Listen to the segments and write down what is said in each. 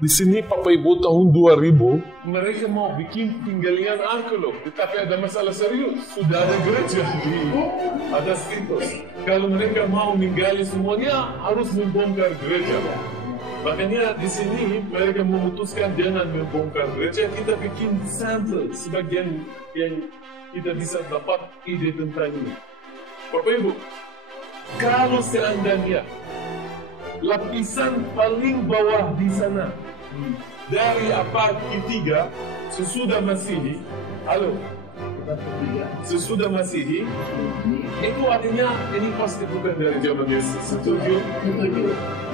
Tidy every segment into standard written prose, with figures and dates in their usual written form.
Di sini Bapak Ibu tahun 2000 mereka mau bikin penggalian arkeolog, tetapi ada masalah serius. Sudah ada gereja ada situs. Kalau mereka mau menggali semuanya harus membongkar gereja. Makanya di sini mereka memutuskan jangan membongkar gereja, kita bikin sampel sebagian yang kita bisa dapat ide tentang ini. Bapak Ibu, kalau seandainya lapisan paling bawah di sana dari abad ketiga sesudah Masehi, sesudah Masehi, itu artinya ini pasti bukan dari zaman Yesus. Setuju?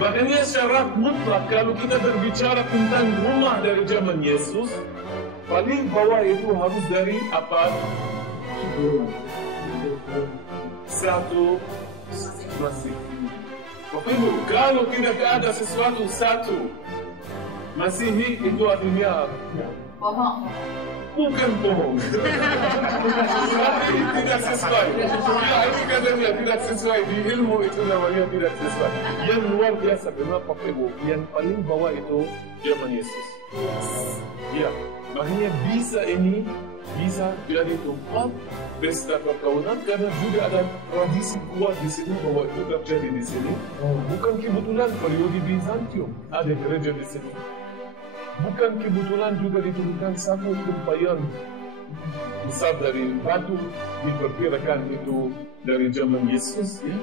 Makanya syarat mutlak kalau kita berbicara tentang rumah dari zaman Yesus, paling bawah itu harus dari abad 1 Masehi. Bapak Ibu, kalau tidak ada sesuatu satu Masehi, itu artinya bohong. bukan bohong. Tidak sesuai. Ya, itu katanya tidak sesuai. Di ilmu itu namanya tidak sesuai. Yang luar biasa memang Bapak Ibu, yang paling bawah itu zaman Yesus. Ya, makanya bisa jadi tempat pesta perkawinan karena juga ada tradisi kuat di sini bahwa itu terjadi di sini. Bukan kebetulan periode Bizantium ada gereja di sini. Bukan kebetulan juga ditemukan satu tempayan besar dari batu, diperkirakan itu dari zaman Yesus. Ya.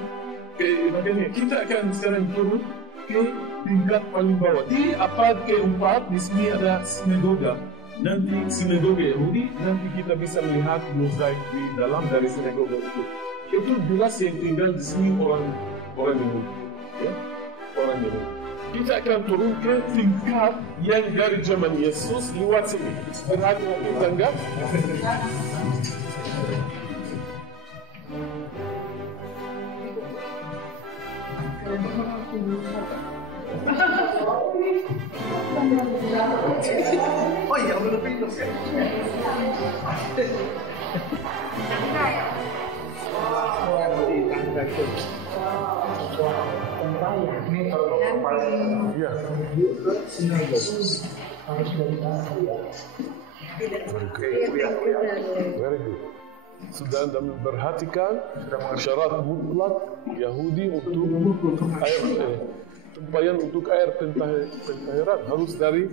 Makanya kita akan sekarang turun ke tingkat paling bawah. Di abad keempat di sini ada sinagoga. Nanti sinagoga Yahudi, nanti kita bisa melihat mozaik di dalam dari sinagoga itu. Itu jelas yang tinggal di sini orang Yahudi. Ya, orang Yahudi. Kita akan turun ke tingkat yang dari zaman Yesus lewat sini. Perhatikan di tangga. Oh iya, belum pintu. Very good. Sudah Anda memperhatikan syarat mutlak Yahudi untuk air tempayan untuk air pentahiran harus dari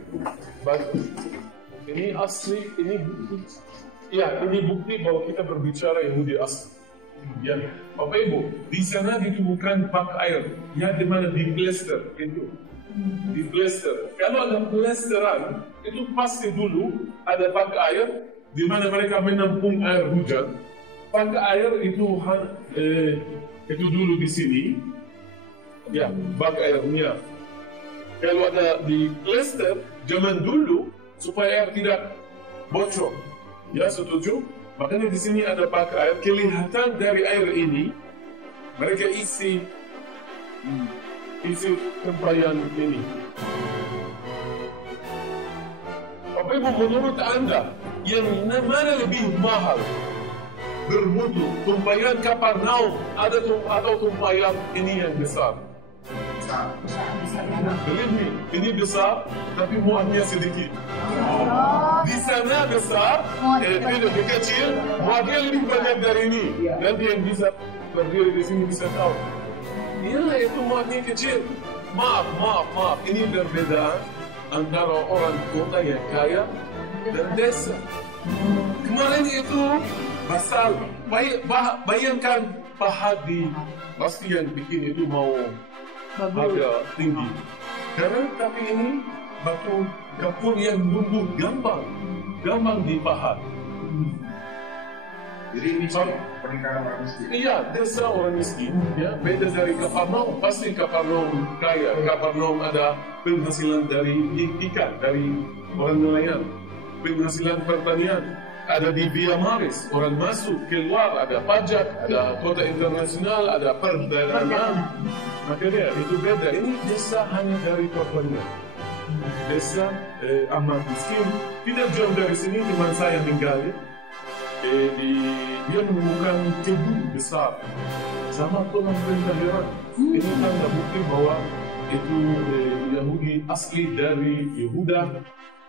batu. Ini asli, ini bukti bahwa kita berbicara Yahudi asli. Ya, Bapak Ibu, di sana ditemukan bak air, ya di mana di plester itu, di plester. Kalau ada plesteran, itu pasti dulu ada bak air di mana mereka menampung air hujan. Bak air itu dulu di sini, ya bak airnya. Kalau ada di plester zaman dulu supaya air tidak bocor, ya setuju? Makanya di sini ada bak air, kelihatan dari air ini mereka isi tempayan ini. Bapak Ibu, menurut Anda yang mana lebih mahal bermutu, tempayan Kapernaum atau tempayan ini yang besar? Believe me, ini besar tapi muatnya sedikit. Di sana besar, lebih kecil, muatnya lebih banyak dari ini. Nanti yang bisa berdiri di sini bisa tahu. Iya, itu muatnya kecil. Maaf, ini berbeda antara orang kota yang kaya dan desa. Kemarin itu basal. Bayangkan pahadi, pasti yang bikin itu mau agak tinggi. Karena tapi ini batu kapur yang tumbuh gampang dipahat. Jadi ini pernikahan orang miskin. Iya, desa orang miskin. Ya, beda dari Kapernaum. Pasti Kapernaum kaya. Kapernaum ada penghasilan dari ikan, dari orang nelayan. Penghasilan pertanian. Ada di Via Maris, orang masuk, keluar, ada pajak, ada kota internasional, ada perdagangan. Makanya itu beda. Ini desa hanya dari pertanian. Desa amat miskin. Tidak jauh dari sini teman saya menggali. Dia menemukan kebun besar sama tulang pentahiran. Ini tanda bukti bahwa itu Yahudi asli dari Yehuda,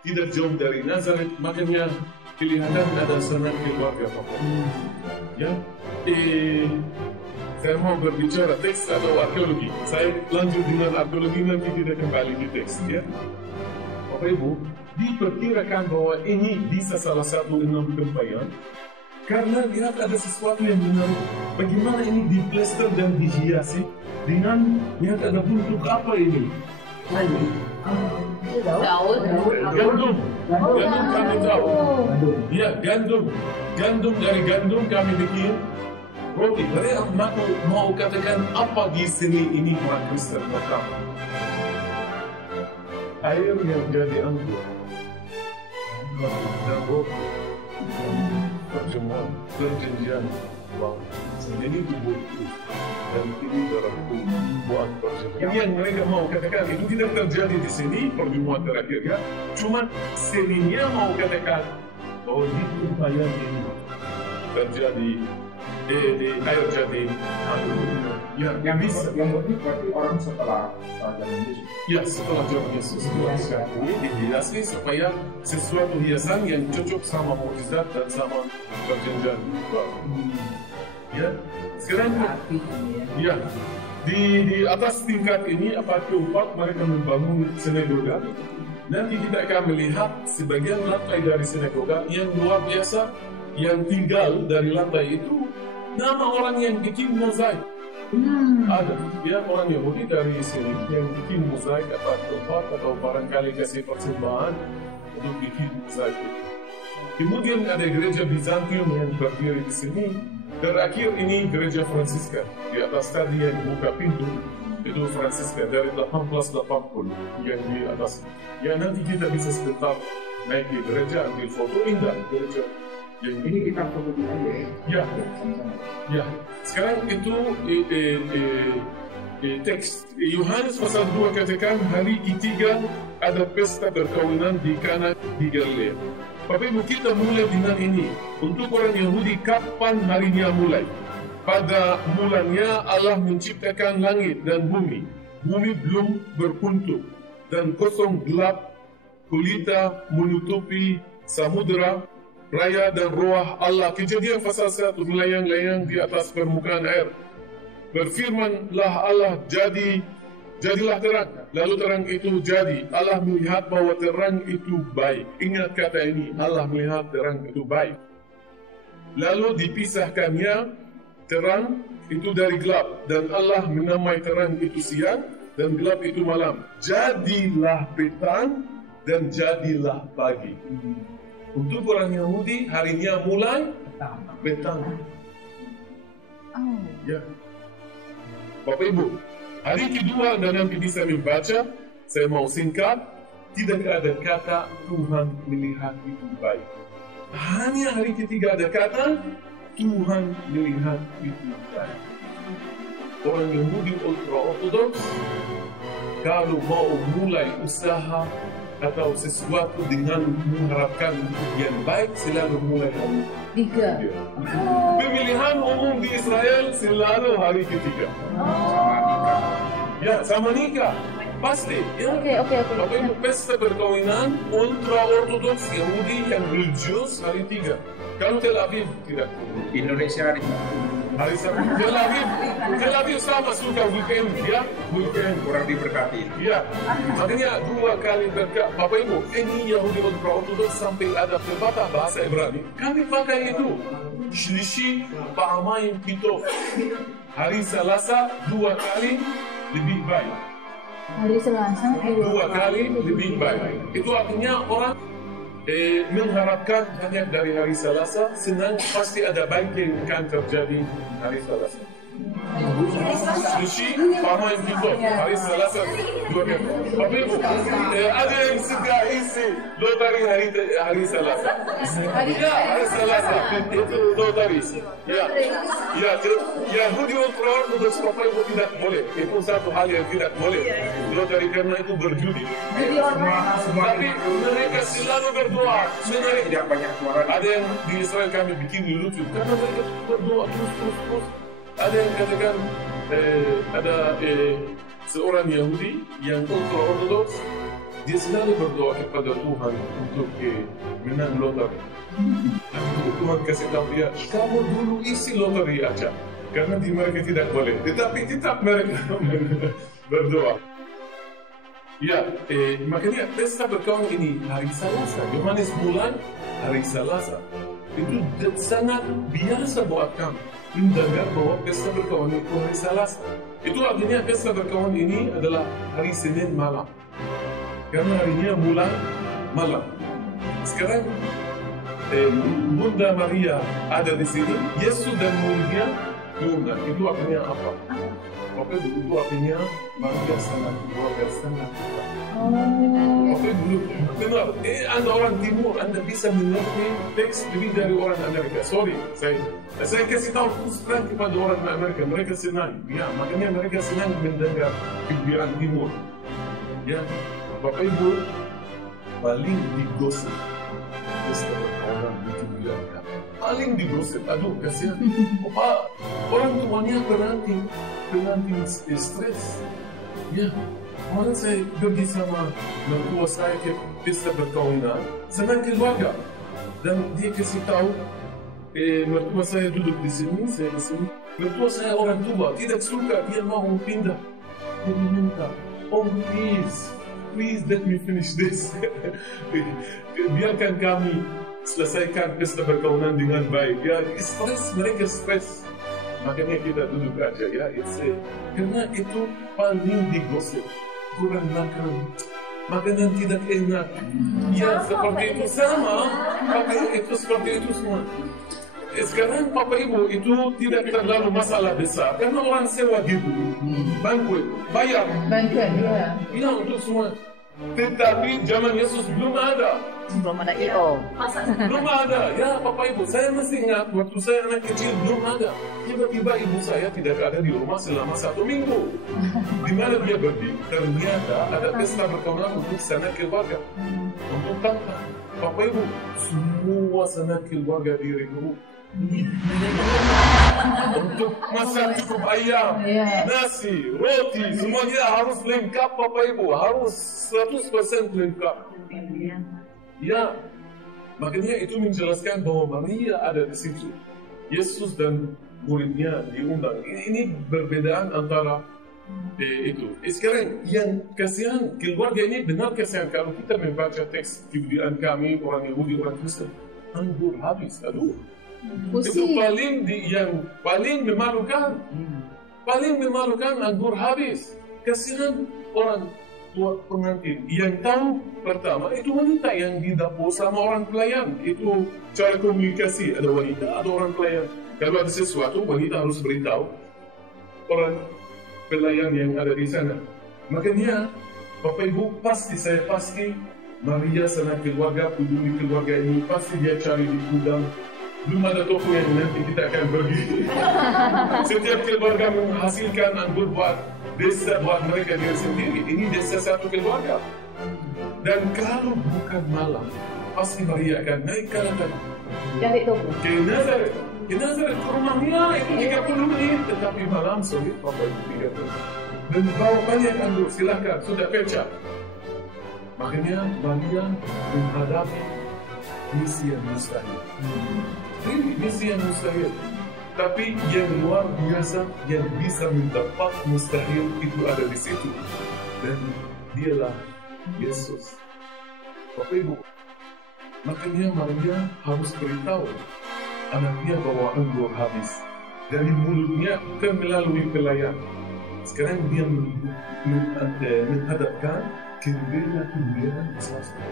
tidak jauh dari Nazaret, makanya kelihatan ada senang keluarga Papa. Ya, saya mau berbicara teks atau arkeologi. Saya lanjut dengan arkeologi, nanti kita kembali di teks. Ya, Bapak Ibu, diperkirakan bahwa ini bisa salah satu 6 tempayan. Karena lihat ada sesuatu yang menarik. Bagaimana ini diplester dan dihiasi dengan lihat ada bentuk apa ini? Daun. Gandum. Gandum kami tahu. Ya, gandum. Gandum dari gandum kami bikin roti. Mereka mau katakan apa di sini ini Tuhan Kristen pertama? Air yang jadi anggur dan roti. Pertemuan perjanjian bahwa ini tubuhku dan ini darahku buat perjanjian. Yang mereka mau katakan itu tidak terjadi di sini pertemuan terakhir ya. Cuma seninya mau katakan bahwa di tumpayan ini terjadi air jadi ya Yang bisa. ini berarti orang setelah zaman Yesus. Ya, setelah zaman Yesus ini dihiasi supaya sesuatu hiasan yang cocok sama mukjizat dan sama perjanjian baru. Ya, sekarang ya di atas tingkat ini apa keempat mereka membangun sinagoga. Nanti kita akan melihat sebagian lantai dari sinagoga yang luar biasa yang tinggal dari lantai itu nama orang yang bikin mozaik. Ada ya orang Yahudi dari sini yang bikin mozaik atau tempat atau barangkali kasih persembahan untuk bikin mozaik itu. Kemudian ada gereja Bizantium yang berdiri di sini. Terakhir ini gereja Fransiskan di atas tadi yang buka pintu itu Fransiskan dari 1880 yang di atas. Ya nanti kita bisa sebentar naik di gereja ambil foto indah gereja. Yang Ini kita foto aja ya. Ya, sekarang itu teks Yohanes pasal 2 katakan hari ketiga ada pesta perkawinan di Kana di Galilea. Bapak Ibu kita mulai dengan ini. Untuk orang Yahudi kapan harinya mulai? Pada mulanya Allah menciptakan langit dan bumi. Bumi belum berbentuk dan kosong gelap, gulita menutupi samudera raya dan roh Allah. Kejadian pasal 1 melayang-layang di atas permukaan air. Berfirmanlah Allah, jadilah terang. Lalu terang itu jadi. Allah melihat bahwa terang itu baik. Ingat kata ini, Allah melihat terang itu baik. Lalu dipisahkannya terang itu dari gelap. Dan Allah menamai terang itu siang dan gelap itu malam. Jadilah petang dan jadilah pagi. Untuk orang Yahudi harinya mulai petang. Ya, Bapak Ibu, hari kedua dan nanti bisa membaca. Saya mau singkat. Tidak ada kata Tuhan melihat itu baik. Hanya hari ketiga ada kata Tuhan melihat itu baik. Orang Yahudi ultra-ortodoks kalau mau mulai usaha atau sesuatu dengan mengharapkan yang baik selalu mulai hari Tiga. Pemilihan umum di Israel selalu hari ketiga. Ya, sama nikah. Pasti. Ya. Oke. Bapak Ibu pesta perkawinan ultra-ortodoks Yahudi yang religius hari 3. Kalau Tel Aviv tidak. Indonesia Hari Sabtu. Tel Aviv sama suka weekend ya. Weekend. kurang diberkati. Ya, makanya 2 kali berkat Bapak Ibu, ini Yahudi ultra-ortodoks sampai ada pepatah bahasa Ibrani. Kami pakai itu. Shlishi Pa'amayim Pito. Hari Selasa 2 kali lebih baik. Hari Selasa 2 kali lebih baik. Itu artinya orang mengharapkan hanya dari hari Selasa, senang pasti ada baik yang akan terjadi hari Selasa. Sushi, paham gitu. Hari Selasa 2 kali. Bapak Ibu, ada yang suka isi lotari hari Selasa. Ya, hari Selasa itu lotari. Ya, Yahudi ultra-ortodoks Bapak Ibu tidak boleh. Itu satu hal yang tidak boleh. Lotari karena itu berjudi. Tapi mereka selalu berdoa. Sebenarnya Tidak banyak suara. ada yang di Israel kami bikin lucu karena mereka berdoa terus. Ada yang katakan seorang Yahudi yang ultra-ortodoks, dia selalu berdoa kepada Tuhan untuk menang lotre. Tuhan kasih tahu dia, kamu dulu isi lotre aja, karena di mereka tidak boleh. Tetapi tetap mereka berdoa. Ya, makanya pesta berkawan ini hari Selasa, Yohanes bulan hari Selasa. Itu sangat biasa buat kami mendengar bahwa pesta berkawan itu hari Selasa. Itu artinya pesta berkawan ini adalah hari Senin malam, karena harinya bulan malam. Sekarang Bunda Maria ada di sini, Yesus dan muridnya diundang. Itu artinya apa? Oke, itu artinya Maria sangat keluarga sangat dekat. Oke, dulu benar. Anda orang Timur, Anda bisa mengerti teks lebih dari orang Amerika. Sorry, saya kasih tahu terus terang kepada orang Amerika. Mereka senang, ya, makanya mereka senang mendengar kebijakan Timur. Ya, Bapak Ibu paling digosip. Orang itu bilang, paling digosip. Aduh, kasihan. Orang tuanya penanti stres. Ya, kemarin saya pergi sama mertua saya ke pesta berkawinan, senang keluarga. Dan dia kasih tahu, mertua saya duduk di sini, saya di sini. Mertua saya orang tua, tidak suka, dia mau pindah. Dia meminta, oh please let me finish this. Biarkan kami selesaikan pesta berkawinan dengan baik. Ya, mereka stres. Makanya kita duduk aja ya, karena itu paling digosip. Kurang makan, makanan tidak enak. Ya, seperti itu sama. Itu seperti itu semua. Sekarang Bapak Ibu itu tidak terlalu masalah besar, karena orang sewa gitu, banquet, bayar. Banquet, ya. Ya, untuk semua. Tetapi zaman Yesus belum ada. Belum ada IO. Belum ada. Ya, Bapak Ibu, saya masih ingat waktu saya anak kecil belum ada. Tiba-tiba ibu saya tidak ada di rumah selama 1 minggu. Di mana dia pergi? Ternyata ada pesta berkawinan untuk sanak keluarga. Untuk tante. Bapak Ibu, semua sanak keluarga direkrut. Untuk masak cukup ayam, nasi, roti, semuanya harus lengkap Bapak Ibu, harus 100% lengkap. Ya, makanya itu menjelaskan bahwa Maria ada di situ. Yesus dan muridnya diundang. Ini perbedaan antara itu. Sekarang yang kasihan keluarga ini benar kasihan kalau kita membaca teks kebudayaan kami orang Yahudi, orang Kristen, anggur habis. Aduh. Itu yang paling memalukan. Paling memalukan anggur habis. Kasihan orang tua pengantin. Yang tahu pertama itu wanita yang di dapur sama orang pelayan. Itu cara komunikasi. Ada wanita, ada orang pelayan. Kalau ada sesuatu, wanita harus beritahu orang pelayan yang ada di sana. Makanya Bapak Ibu saya pasti Maria sanak keluarga, peduli keluarga ini, pasti dia cari di gudang. Belum ada toko yang nanti kita akan pergi. Setiap keluarga menghasilkan anggur buat desa, buat mereka diri sendiri. Ini desa satu keluarga. Dan kalau bukan malam, pasti Maria akan naik ke atas. Cari toko. Ke Nazaret, ke rumahnya itu 30 menit. Tetapi malam sulit, Bapak Ibu 30. Dan bawa banyak anggur, silahkan, sudah pecah. Makanya Maria menghadapi misi yang mustahil. Ini misi yang mustahil. Tapi yang luar biasa yang bisa mendapat mustahil itu ada di situ. Dan dialah Yesus. Bapak Ibu, makanya Maria harus beritahu anaknya bahwa anggur habis. Dari mulutnya bukan melalui pelayan. Sekarang dia menghadapkan kemudian swasta.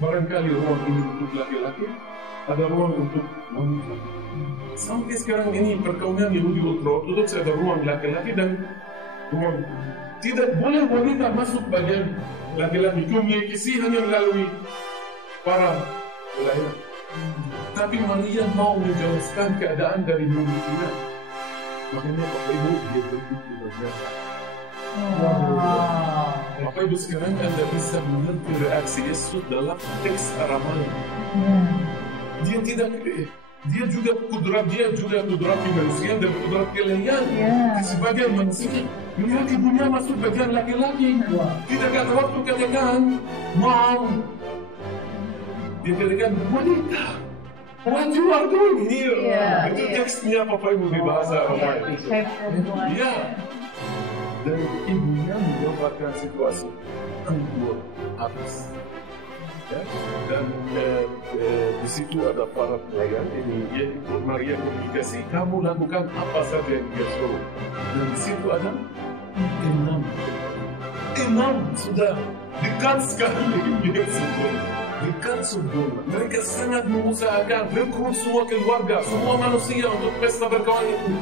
Barangkali ruang ini untuk laki-laki, ada ruang untuk wanita. Sampai sekarang ini perkawinan Yahudi ultra-ortodoks ada ruang laki-laki dan ruang tidak boleh wanita masuk bagian laki-laki. Komunikasi hanya melalui para pelayan. Tapi Maria mau menjelaskan keadaan dari mulutnya. Makanya Bapak Ibu dia begitu berjasa. Bapak Ibu sekarang Anda bisa mengerti reaksi Yesus dalam teks Aramaya. Dia juga kudrat kemanusiaan dan kudrat kelayan. Sebagai manusia Lihat ibunya masuk bagian laki-laki. Tidak ada waktu katakan mau. Dia katakan wanita. What you are doing here? Itu teksnya Bapak Ibu di bahasa Romawi. Ya. Dan ibunya menyebabkan situasi anggur habis. Ya. Dan di situ ada para pelayan ini, yaitu Maria komunikasi, kamu lakukan apa saja yang dia suruh. Dan di situ ada 6 sudah dekat sekali dia sempurna. Dekat sempurna. Mereka sangat mengusahakan rekrut semua keluarga, semua manusia untuk pesta berkawan itu.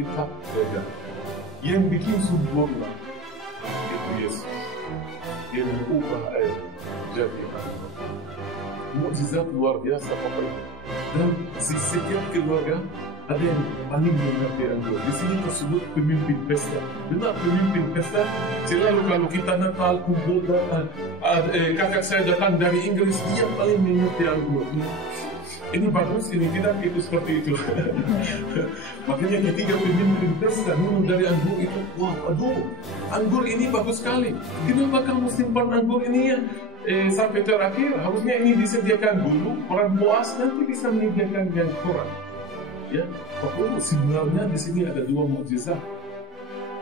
Tetap saja yang bikin sempurna itu Yesus. Yang mengubah air jadi mukjizat luar biasa Bapak Ibu. Dan setiap keluarga ada yang paling mengerti anggur. Di sini tersebut pemimpin pesta. Benar, pemimpin pesta. Selalu kalau kita Natal kumpul datang, kakak saya datang dari Inggris, dia paling mengerti anggur. Ini bagus, ini tidak, itu seperti itu. Makanya ketika pemimpin pesta minum dari anggur itu, wah, aduh, anggur ini bagus sekali. Kenapa kamu simpan anggur ini ya? Sampai terakhir, harusnya ini disediakan dulu, orang puas nanti bisa menyediakan yang kurang. Ya, pokoknya sebenarnya di sini ada 2 mukjizat.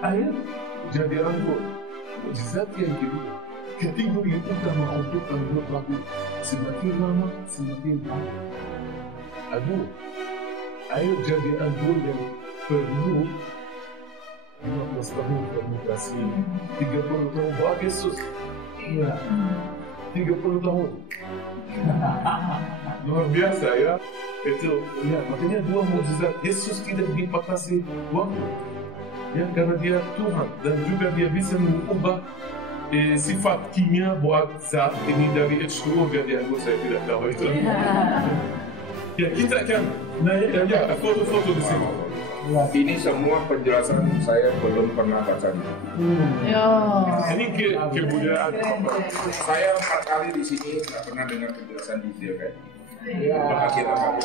Air jadi anggur. Mukjizat yang kedua, kategori utama untuk anggur laku semakin lama semakin banyak. Aduh, air jadi anggur yang perlu 15 tahun fermentasi, 30 tahun. Wah, Yesus, iya, 30 tahun. Luar biasa ya. Itu ya, makanya 2 mukjizat. Yesus tidak dipatasi waktu. Ya, karena dia Tuhan dan juga dia bisa mengubah sifat kimia buat zat ini dari H2O jadi anggur. Saya tidak tahu itu. Ya, kita akan naik ya, foto-foto di sini. Ini semua penjelasan saya belum pernah baca. Ini kebudayaan. Saya 4 kali di sini nggak pernah dengar penjelasan detail kayak ini. Bahagia banget.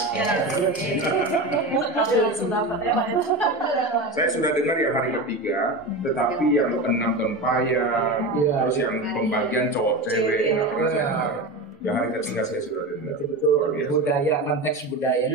Saya sudah dengar yang hari ketiga, tetapi yang 6 tempayan, terus yang pembagian cowok cewek, yang hari ketiga saya sudah dengar. Betul, budaya, konteks budaya.